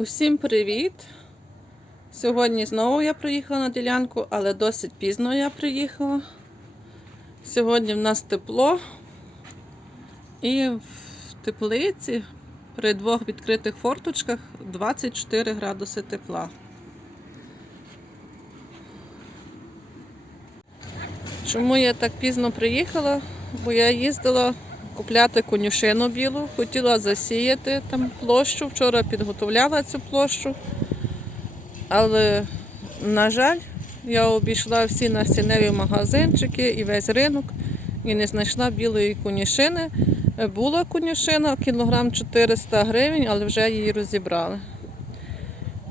Усім привіт! Сьогодні знову я приїхала на ділянку, але досить пізно я приїхала. Сьогодні в нас тепло і в теплиці при двох відкритих форточках 24 градуси тепла. Чому я так пізно приїхала? Бо я їздила купляти конюшину білу, хотіла засіяти там площу. Вчора підготовляла цю площу. Але, на жаль, я обійшла всі насінневі магазинчики і весь ринок і не знайшла білої конюшини. Була конюшина, кілограм 400 гривень, але вже її розібрали.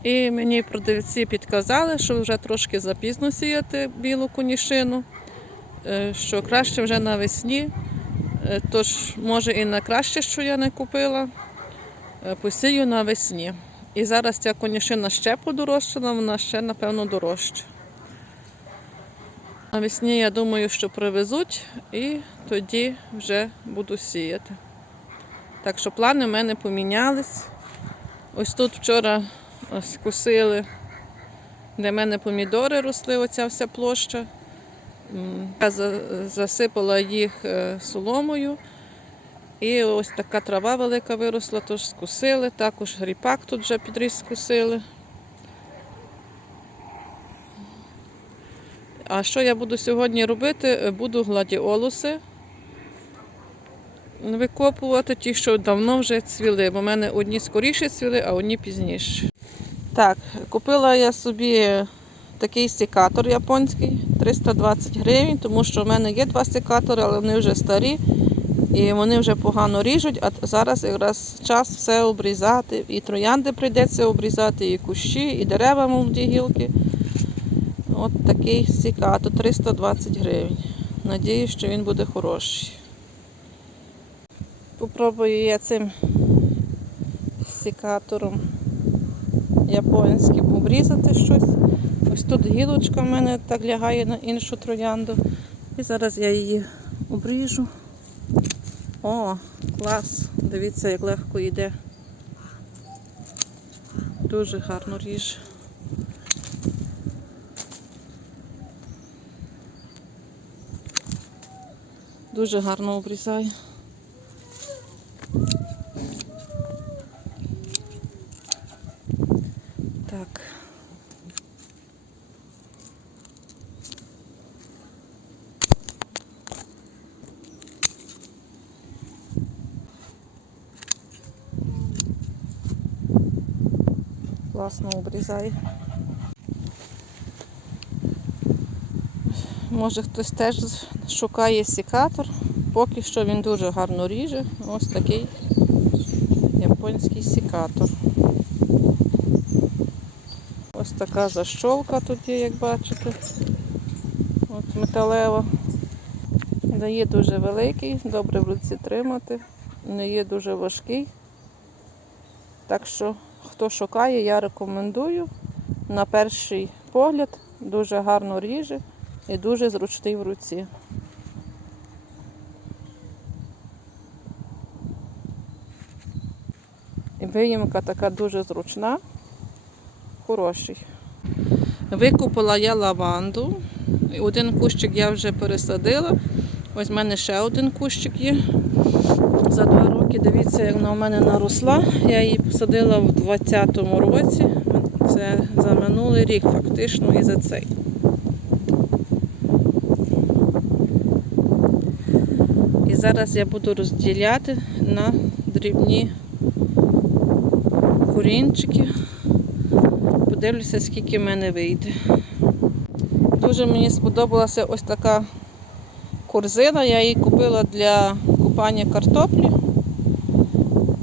І мені продавці підказали, що вже трошки запізно сіяти білу конюшину, е, що краще вже навесні. Е, Тож, може, і на краще, що я не купила, е, посію навесні. І зараз ця конюшина ще подорожчала, вона ще, напевно, дорожча. Навесні, я думаю, що привезуть і тоді вже буду сіяти. Так що плани в мене помінялись. Ось тут вчора ось косили, де в мене помідори росли, оця вся площа. Я засипала їх е, соломою. І ось така трава велика виросла, тож скусили. Також гріпак тут вже підріс скусили. А що я буду сьогодні робити? Буду гладіолуси викопувати ті, що давно вже цвіли. Бо в мене одні скоріше цвіли, а одні пізніше. Так, купила я собі такий секатор японський 320 гривень, тому що в мене є два секатори, але вони вже старі і вони вже погано ріжуть. А зараз якраз час все обрізати. І троянди прийдеться обрізати, і кущі, і дерева молоді гілки. От такий секатор 320 гривень. Надіюсь, що він буде хороший. Попробую я цим секатором японським обрізати щось. Ось тут гілочка в мене так лягає на іншу троянду. І зараз я її обріжу. О, клас! Дивіться, як легко йде. Дуже гарно ріже. Дуже гарно обрізає. Так. Класно обрізає. Може хтось теж шукає секатор. Поки що він дуже гарно ріже. Ось такий японський секатор. Ось така защолка тут є, як бачите. От металева. Дає дуже великий, добре в руці тримати. Не є дуже важкий. Так що, хто шукає, я рекомендую. На перший погляд дуже гарно ріже і дуже зручний в руці. І виїмка така дуже зручна, хороший. Викупила я лаванду. Один кущик я вже пересадила. Ось в мене ще один кущик є. За два роки, дивіться, як вона у мене наросла. Я її посадила в 2020 році. Це за минулий рік, фактично, і за цей. І зараз я буду розділяти на дрібні корінчики. Подивлюся, скільки в мене вийде. Дуже мені сподобалася ось така корзина. Я її купила для купання картоплі,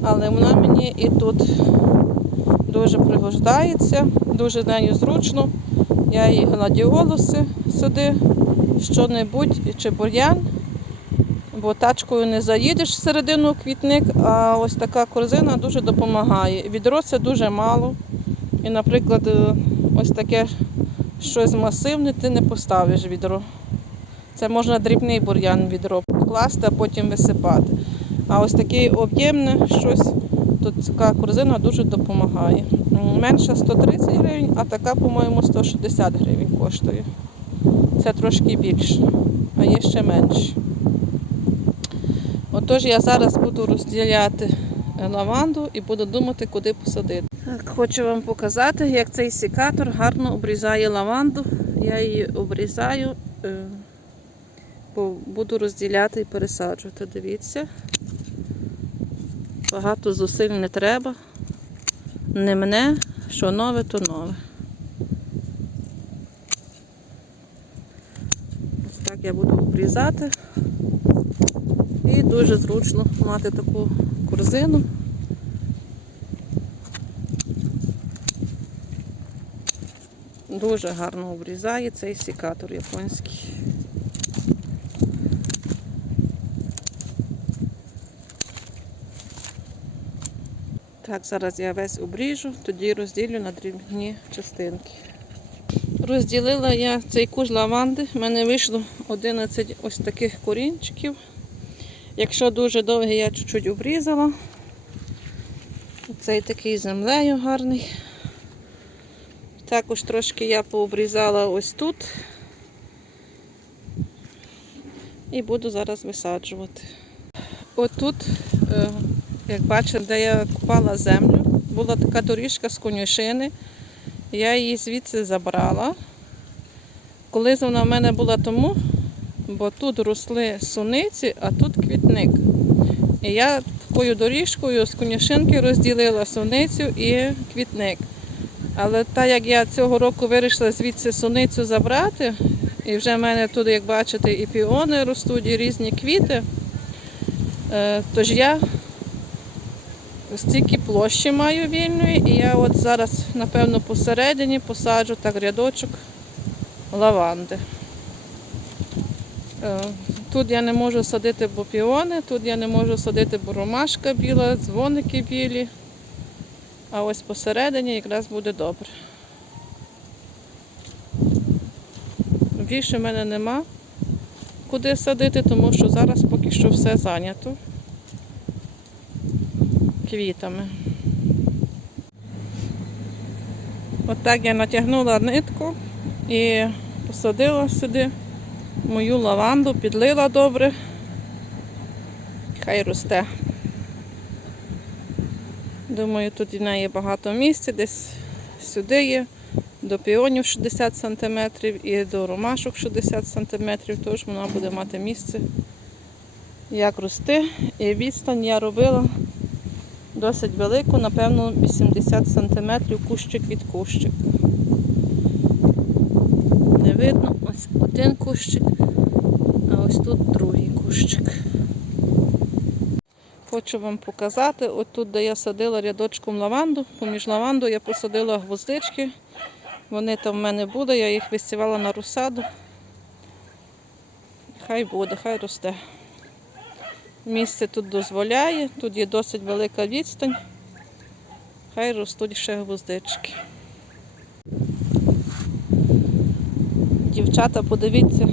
але вона мені і тут дуже пригождається, дуже нею зручно. Я її гладіолуси сюди, що-небудь, чи бур'ян, бо тачкою не заїдеш всередину квітник, а ось така корзина дуже допомагає. Відро це дуже мало. І, наприклад, е, ось таке щось масивне ти не поставиш відро. Це можна дрібний бур'ян в відро покласти, а потім висипати. А ось таке об'ємне щось, то така корзина дуже допомагає. Менша 130 гривень, а така, по-моєму, 160 гривень коштує. Це трошки більше, а є ще менше. Отож я зараз буду розділяти е, лаванду і буду думати, куди посадити. Так, хочу вам показати, як цей секатор гарно обрізає лаванду. Я її обрізаю, е, буду розділяти і пересаджувати. Дивіться. Багато зусиль не треба. Не мене, що нове, то нове. Ось так я буду обрізати. І дуже зручно мати таку корзину. Дуже гарно обрізає цей секатор японський. Так, зараз я весь обріжу, тоді розділю на дрібні частинки. Розділила я цей куш лаванди. У мене вийшло 11 ось таких корінчиків. Якщо дуже довгий, я чуть-чуть обрізала. Цей такий землею гарний. Також трошки я пообрізала ось тут. І буду зараз висаджувати. Отут, е, як бачите, де я купала землю, була така доріжка з конюшини. Я її звідси забрала. Коли вона в мене була тому, бо тут росли суниці, а тут квітник. І я такою доріжкою з конюшинки розділила суницю і квітник. Але так як я цього року вирішила звідси суницю забрати, і вже в мене тут, як бачите, і піони ростуть, і різні квіти, е, тож я стільки площі маю вільної, і я от зараз, напевно, посередині посаджу так рядочок лаванди. Е, Тут я не можу садити бо піони, тут я не можу садити бо ромашка біла, дзвоники білі. А ось посередині якраз буде добре. Більше в мене нема куди садити, тому що зараз поки що все зайнято квітами. Отак я натягнула нитку і посадила сюди мою лаванду, підлила добре. Хай росте. Думаю, тут в неї багато місця, десь сюди є, до піонів 60 см і до ромашок 60 см, тож вона буде мати місце, як рости. І відстань я робила досить велику, напевно, 80 см кущик від кущика. Не видно, ось один кущик, а ось тут другий кущик. Хочу вам показати, от тут, де я садила рядочком лаванду, поміж лаванду я посадила гвоздички. Вони там в мене були, я їх висівала на розсаду. Хай буде, хай росте. Місце тут дозволяє, тут є досить велика відстань. Хай ростуть ще гвоздички. Дівчата, подивіться,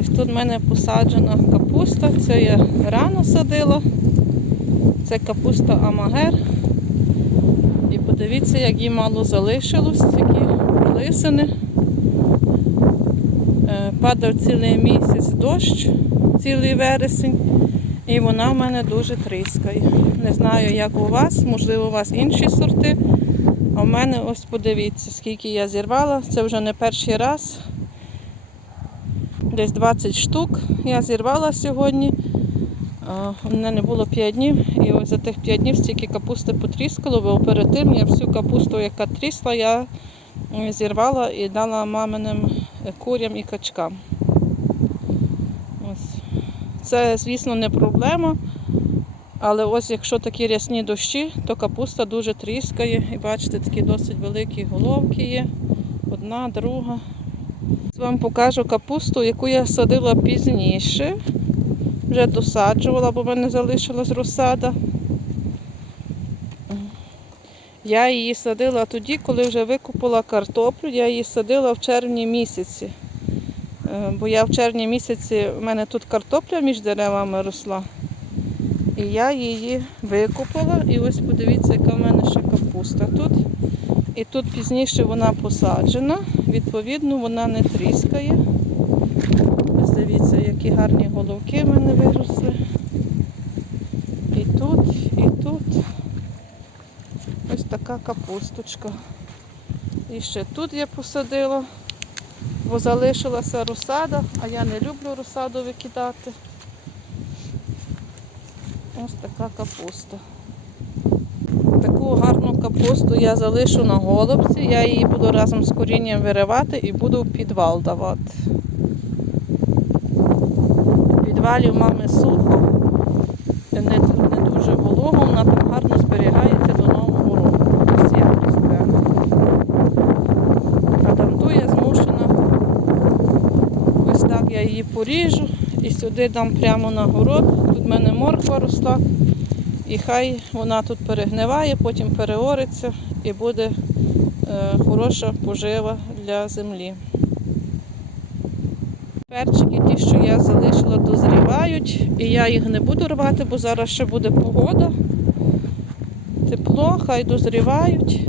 ось тут в мене посаджена капуста. Це я рано садила. Це капуста Амагер. І подивіться, як їй мало залишилось, такі лисини. Е, Падав цілий місяць дощ, цілий вересень, і вона в мене дуже тріскає. Не знаю, як у вас, можливо, у вас інші сорти. А в мене ось подивіться, скільки я зірвала. Це вже не перший раз. Десь 20 штук я зірвала сьогодні. У мене не було 5 днів, і ось за тих 5 днів стільки капусти потріскало, бо перед тим я всю капусту, яка трісла, я зірвала і дала маминим е, курям і качкам. Це, звісно, не проблема. Але ось якщо такі рясні дощі, то капуста дуже тріскає. І бачите, такі досить великі головки є. Одна, друга. Вам покажу капусту, яку я садила пізніше. Вже досаджувала, бо в мене залишилась розсада. Я її садила тоді, коли вже викупила картоплю. Я її садила в червні місяці. Е, Бо я в червні місяці, в мене тут картопля між деревами росла. І я її викопала. І ось подивіться, яка в мене ще капуста тут. І тут пізніше вона посаджена, відповідно, вона не тріскає. Ось дивіться, які гарні головки в мене виросли. І тут, і тут. Ось така капусточка. І ще тут я посадила, бо залишилася розсада, а я не люблю розсаду викидати. Ось така капуста. Таку гарну капусту я залишу на голубці, я її буду разом з корінням виривати і буду в підвал давати. В підвалі в мами сухо, не, не дуже волого, вона там гарно зберігається до нового року. Ось як росте. А там ту я змушена. Ось так я її поріжу і сюди дам прямо на город. Тут в мене морква росла. І хай вона тут перегниває, потім переориться і буде е, хороша пожива для землі. Перчики, ті, що я залишила, дозрівають, і я їх не буду рвати, бо зараз ще буде погода. Тепло, хай дозрівають.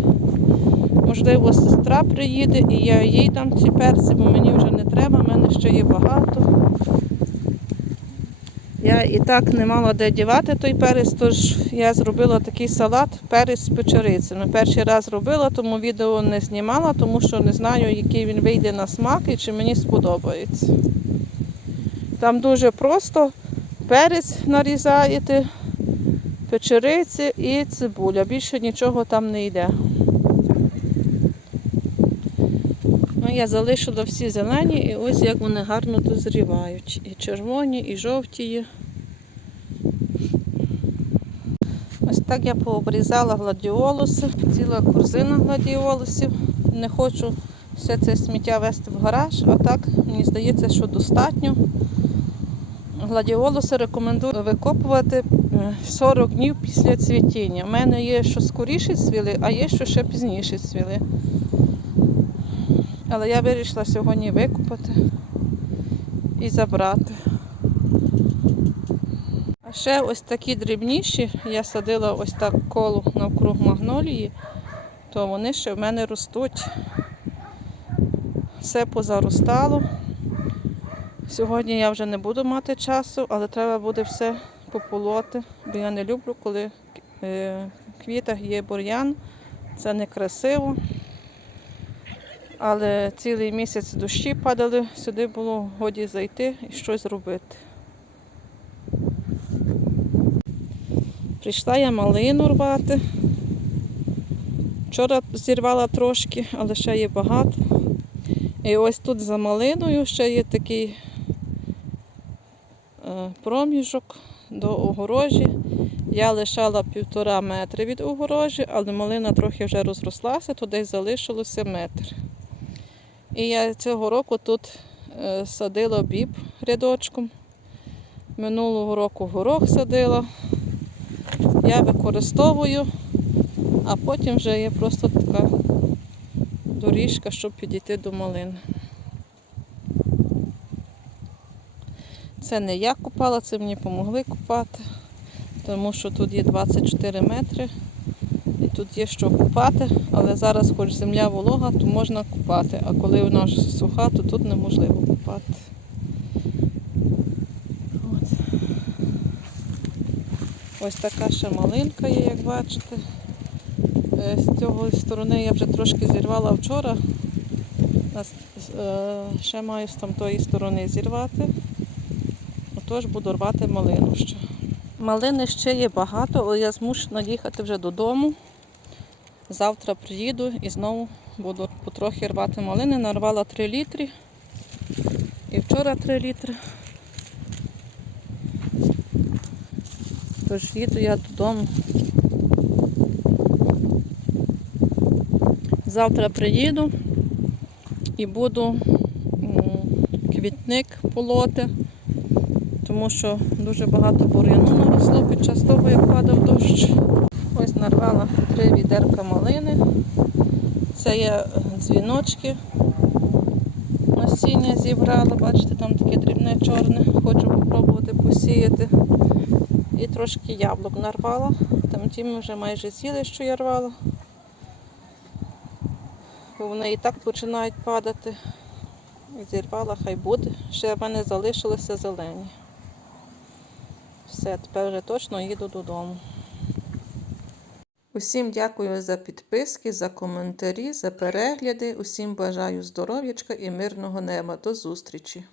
Можливо, сестра приїде і я їй дам ці перці, бо мені вже не треба, в мене ще є багато. Я і так не мала де дівати той перець, тож я зробила такий салат перець з печерицями. Перший раз робила, тому відео не знімала, тому що не знаю, який він вийде на смак і чи мені сподобається. Там дуже просто перець нарізаєте, печериці і цибуля. Більше нічого там не йде. Ну, я залишила всі зелені і ось як вони гарно дозрівають. І червоні, і жовті. Ось так я пообрізала гладіолуси, ціла корзина гладіолусів. Не хочу все це сміття вести в гараж, а так мені здається, що достатньо. Гладіолуси рекомендую викопувати е, 40 днів після цвітіння. У мене є, що скоріше цвіли, а є, що ще пізніше цвіли. Але я вирішила сьогодні викупати і забрати. А ще ось такі дрібніші, я садила ось так коло навкруг магнолії, то вони ще в мене ростуть. Все позаростало. Сьогодні я вже не буду мати часу, але треба буде все пополоти, бо я не люблю, коли е, в квітах є бур'ян. Це некрасиво. Але цілий місяць дощі падали, сюди було годі зайти і щось зробити. Прийшла я малину рвати. Вчора зірвала трошки, але ще є багато. І ось тут за малиною ще є такий е, проміжок до огорожі. Я лишала півтора метри від огорожі, але малина трохи вже розрослася, то десь залишилося метр. І я цього року тут е, садила біб рядочком. Минулого року горох садила. Я використовую, а потім вже є просто така доріжка, щоб підійти до малини. Це не я купала, це мені допомогли купати, тому що тут є 24 метри тут є що купати, але зараз хоч земля волога, то можна купати, а коли вона вже суха, то тут неможливо купати. От. Ось така ще малинка є, як бачите. Е, З цього сторони я вже трошки зірвала вчора. Е, Ще маю з тамтої сторони зірвати. Отож буду рвати малину ще. Малини ще є багато, але я змушена їхати вже додому. Завтра приїду і знову буду потрохи рвати малини. Нарвала 3 літри. І вчора 3 літри. Тож їду я додому. Завтра приїду і буду квітник полоти, тому що дуже багато бур'яну наросло під час того, як падав дощ. Нарвала три відерка малини. Це є дзвіночки. Насіння зібрала, бачите, там таке дрібне чорне. Хочу спробувати посіяти. І трошки яблук нарвала. Там ті ми вже майже з'їли, що я рвала. Вони і так починають падати. Зірвала, хай буде. Ще в мене залишилися зелені. Все, тепер вже точно їду додому. Усім дякую за підписки, за коментарі, за перегляди. Усім бажаю здоров'ячка і мирного неба. До зустрічі!